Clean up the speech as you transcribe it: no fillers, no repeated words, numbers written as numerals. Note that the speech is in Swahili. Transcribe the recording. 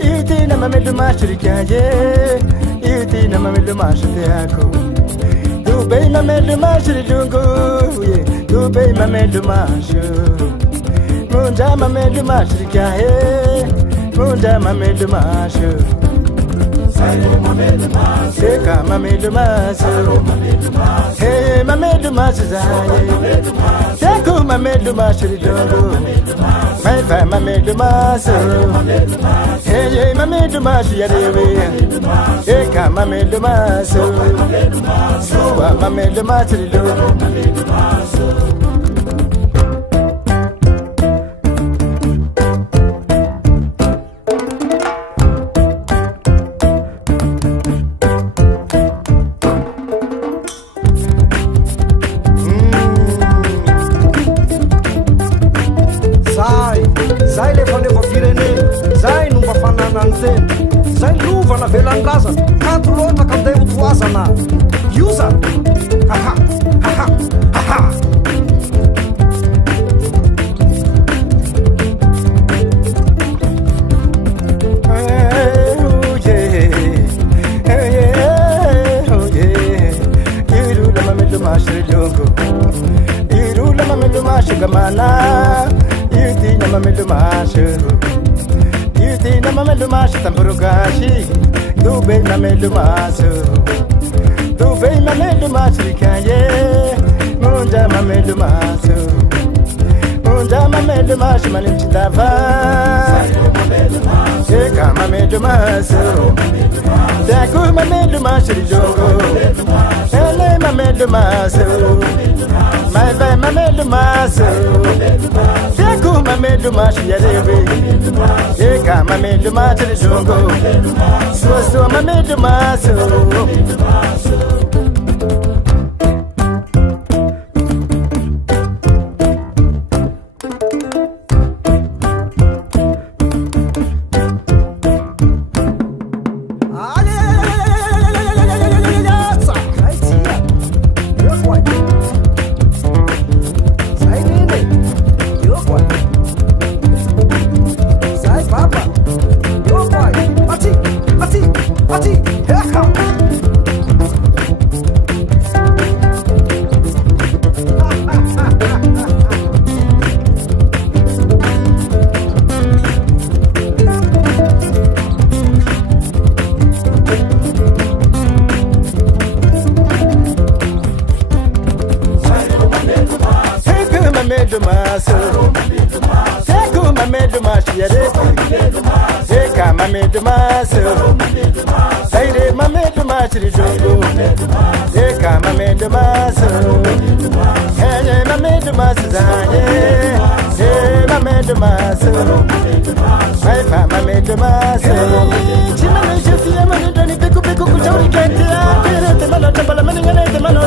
Iti na mamedu mashirikaje, iti na mamedu mashirikako. Dubei mamedu mashirijungu, dubei mamedu mashu. Munda mamedu mashirikaje, munda mamedu mashu. Seka mamedu masu, hey mamedu masu zaye. Seku mamedu mashirijungu, my fa mamedu masu. Hey mamedu masu yadewe, eka mamedu masu. Suwa mamedu mashirijungu. Zay le fanefa firenena, zay no mba fanana ny tena, zay lova na velany laza, kanto loatra ka ndeha hotoazana. Io zany, haha, haha, haha. Irula mamedu mashirijungu, irula mamedu mashigamana. Yuti na mamedu mashu, yuti na mamedu mashu tamburugashi. Dubei mamedu masu, dubei mamedu mashirikaye. Munda mamedu masu, munda mamedu mashu malimchitava. Seka mamedu masu, seku mamedu mashirijungu. Ele mamedu masu, my vai mamedu masu. Seku mamedu masu yadewe, eka mamedu mashirijungu. Suwa mamedu masu. Mamedu masu, seku mamedu masu yadewe, eka mamedu masu. Saire mamedu mashirijungu, eka mamedu masu. Hey mamedu masu zaye, hey mamedu masu. My fa mamedu masu. Chimane shesiye mani doni peku peku kuchauri kente ya. Kere te mano chambala mani ngane te mano.